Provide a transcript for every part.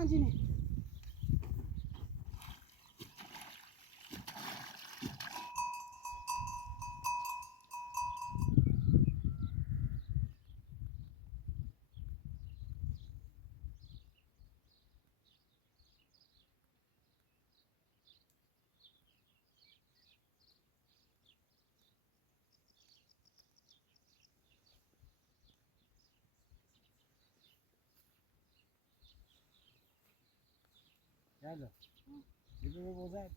سنجینی يلا يبقى بوزات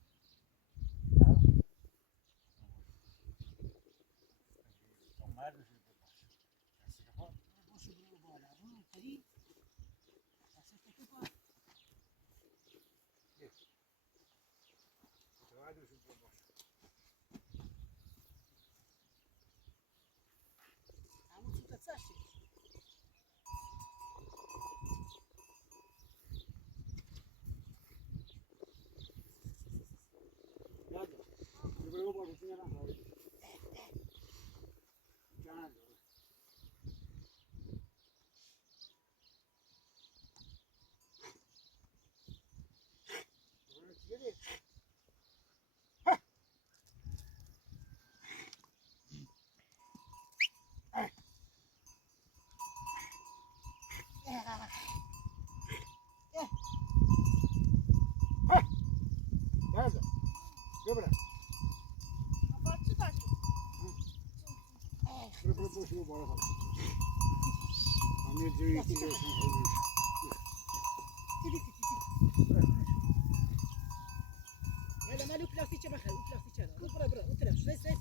يلا مالو بلاستيك ما خلي بلاستيك انا برا برا وتلف ريس ريس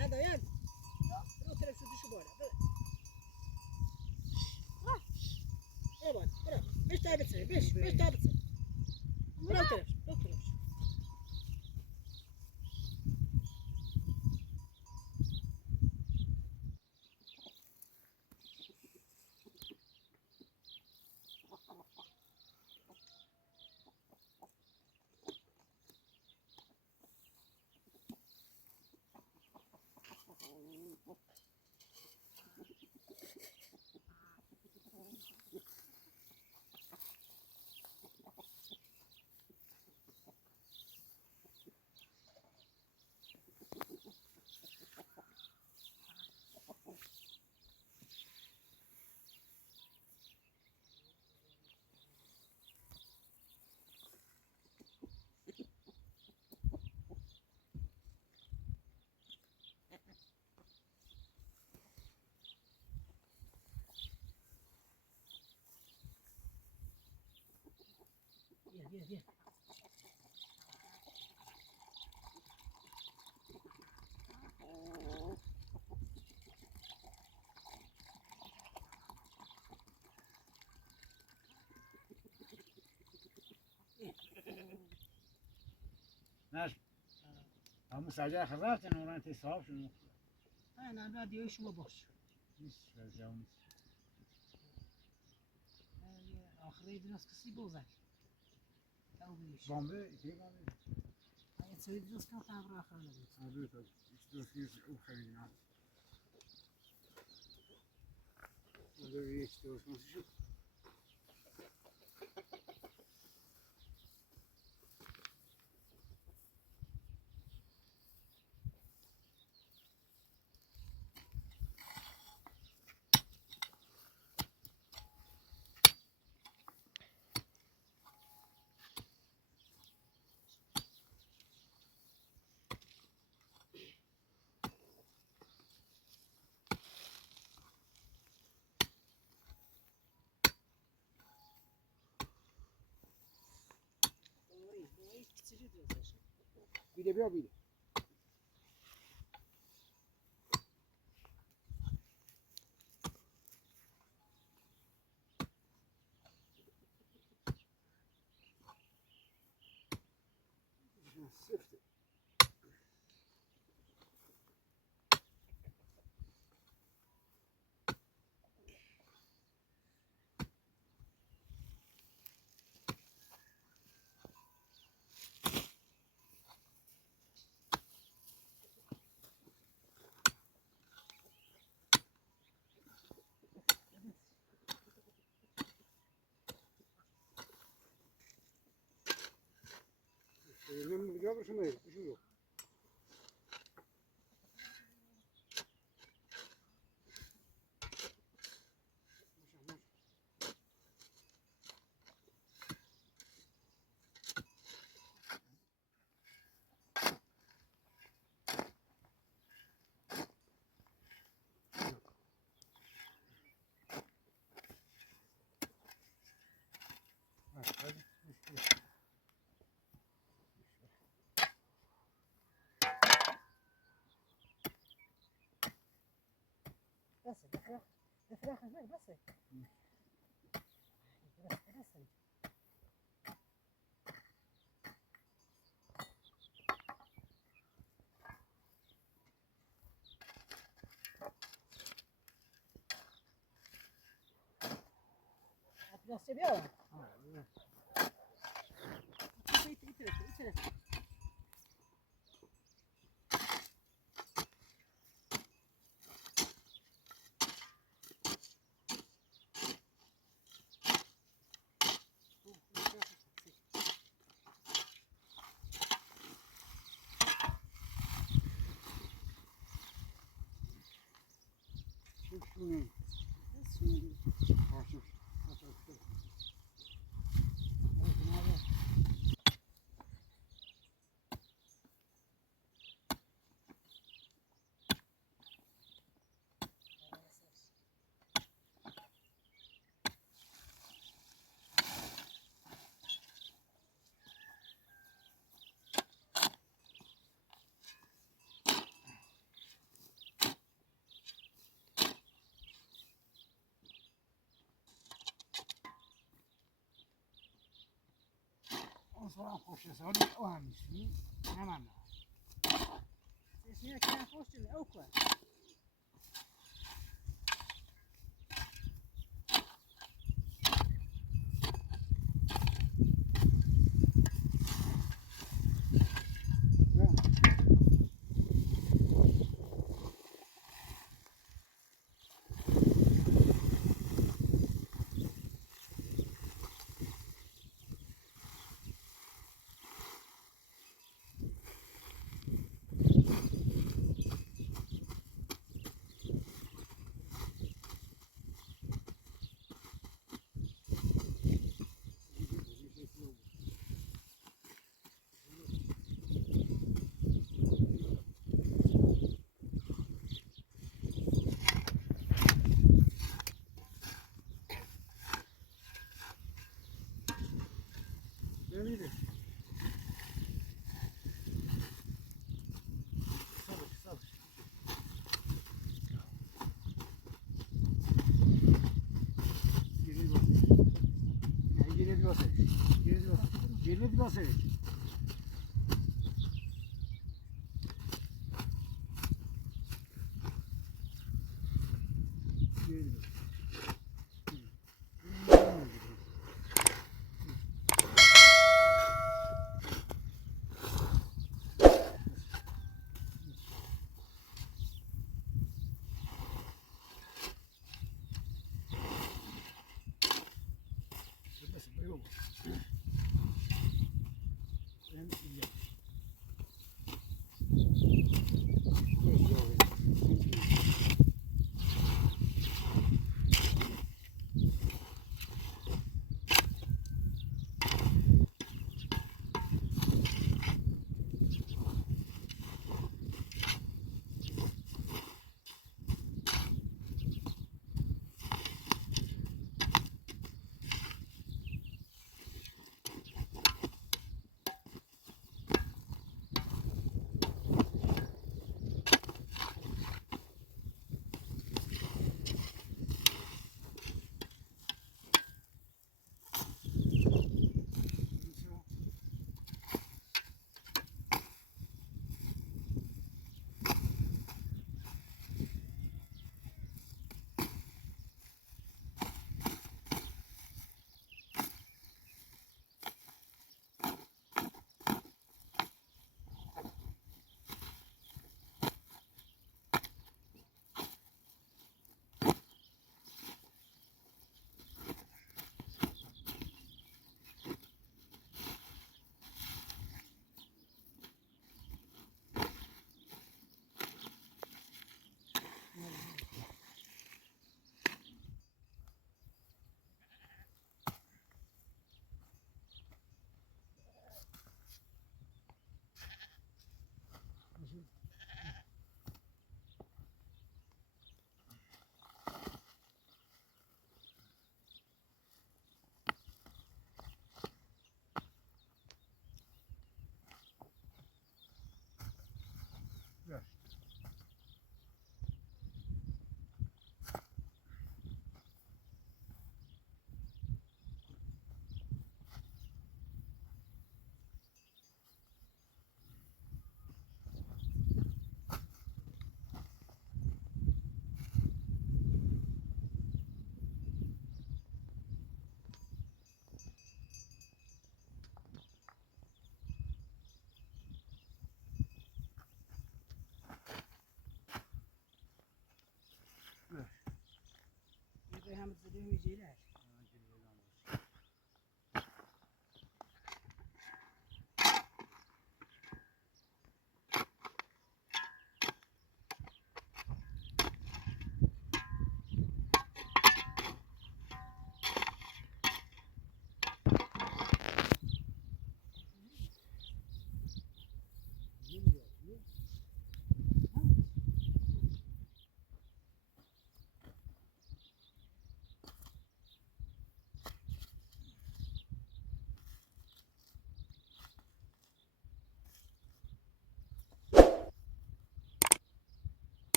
هذا يلا برا تلف شو دش بورا برا برا مش تابت مش تابت برا تلف Yeah. ناش هم سجا خرافت نوران تصاحب شنو انا بعد يعيش وباش نیست رجعون آخری درست کسی بوزن او بیش بامبه کی بامبه این سوی درست کن خبر آخر نبود آبی تو درست کیش او خریدن آدم یک درست میشه بیده بیا بیده سفته Sabır şunu yap. Bir şey yok. Hadi. بس الفراخ هناك بس بس biraz seviyor. İtiret. Çek şunu. Başım. Sonra خوشش آری او هم میشی نمیم اسمها كان خوش الأوكوة Neydi? Sabır. Geri bas. Geri bas. Geri bas. هم بزدیم میجیره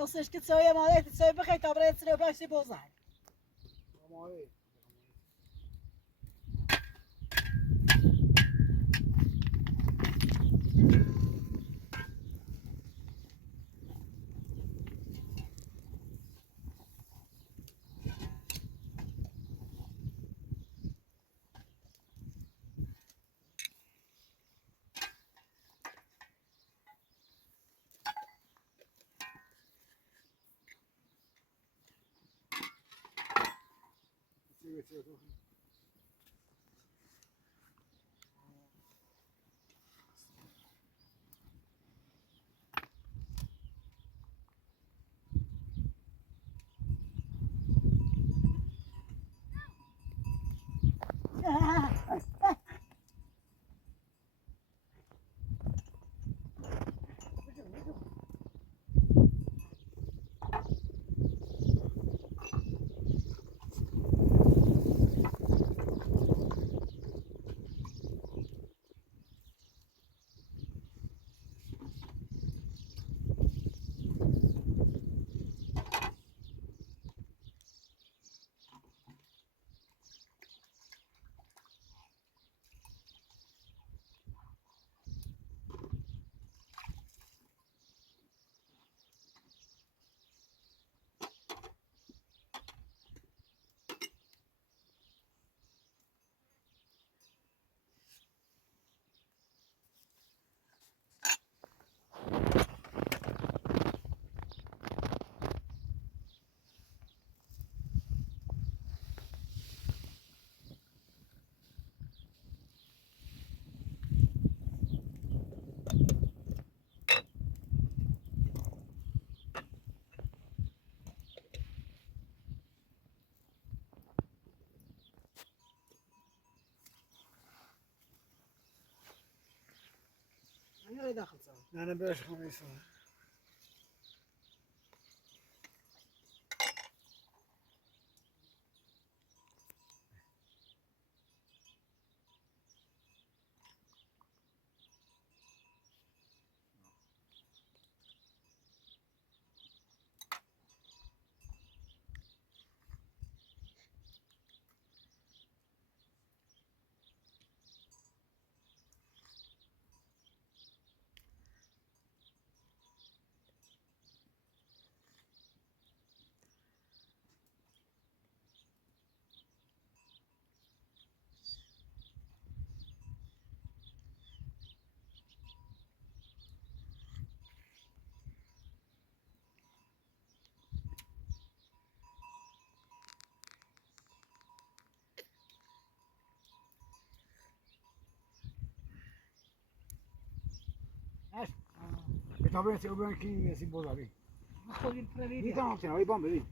Eles que são a maleta, são para quem está para ser para se pousar. Vamos aí. Geçiyor. أنا داخل سوا. أنا باش خميس. کتابی هستی او بیان کی میسی بازاری بخوریم پرویدی میتونم کنه ولی بام ببین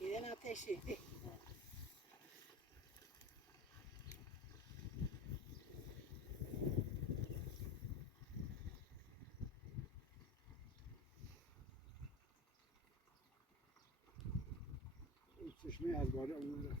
یه نه تشی چشمه از بالا اون رفت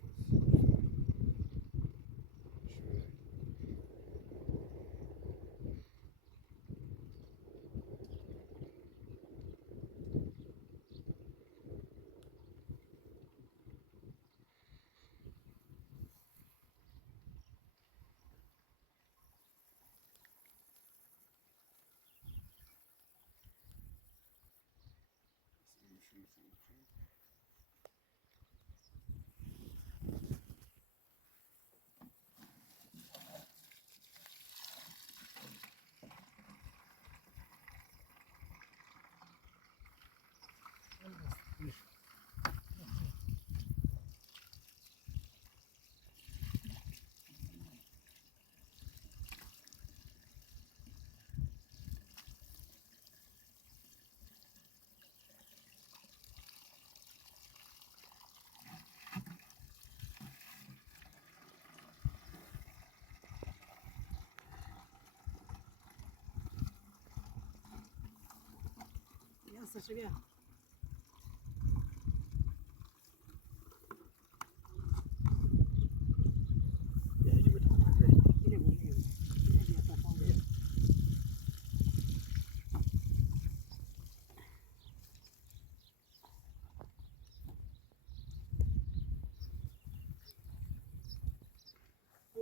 یاسا چه بیا اینه بود اینه بیا تا فهم بیا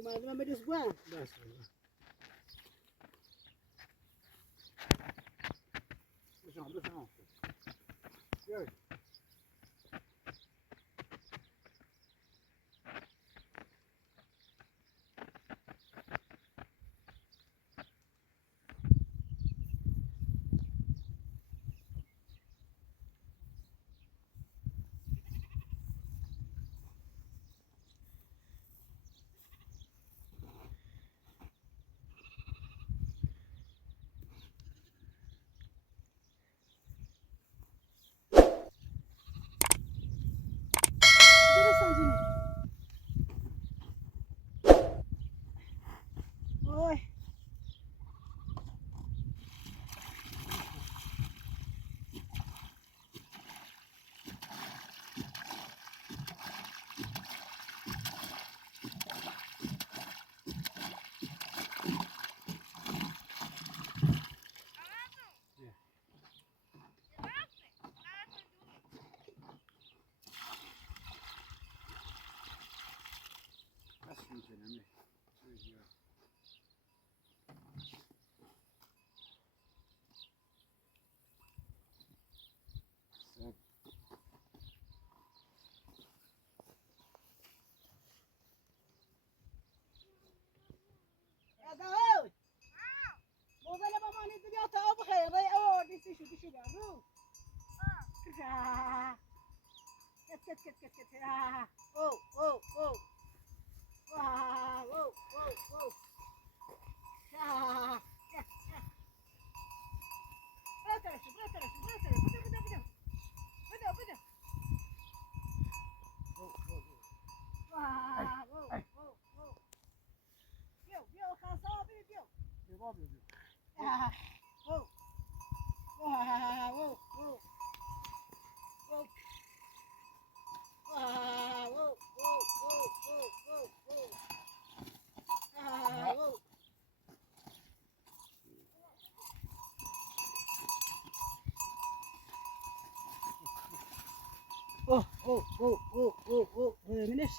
مردم هم بدوس بوان بس بسام بسام بیای درست آنجینه اوی بس میکنم داود موزل بابا نیست بیا تا آب خیر ری او دیسی شو دیشو بیا رو کت کت کت کت کت او او او او او او براترشو براترشو براترشو بده بده بده بده بده او او او بیا بیا خاصا بیا بیا بیا بیا Whoa. Whoa. Whoa. Whoa. Whoa. Whoa. Oh, oh, oh, oh, oh, oh, منش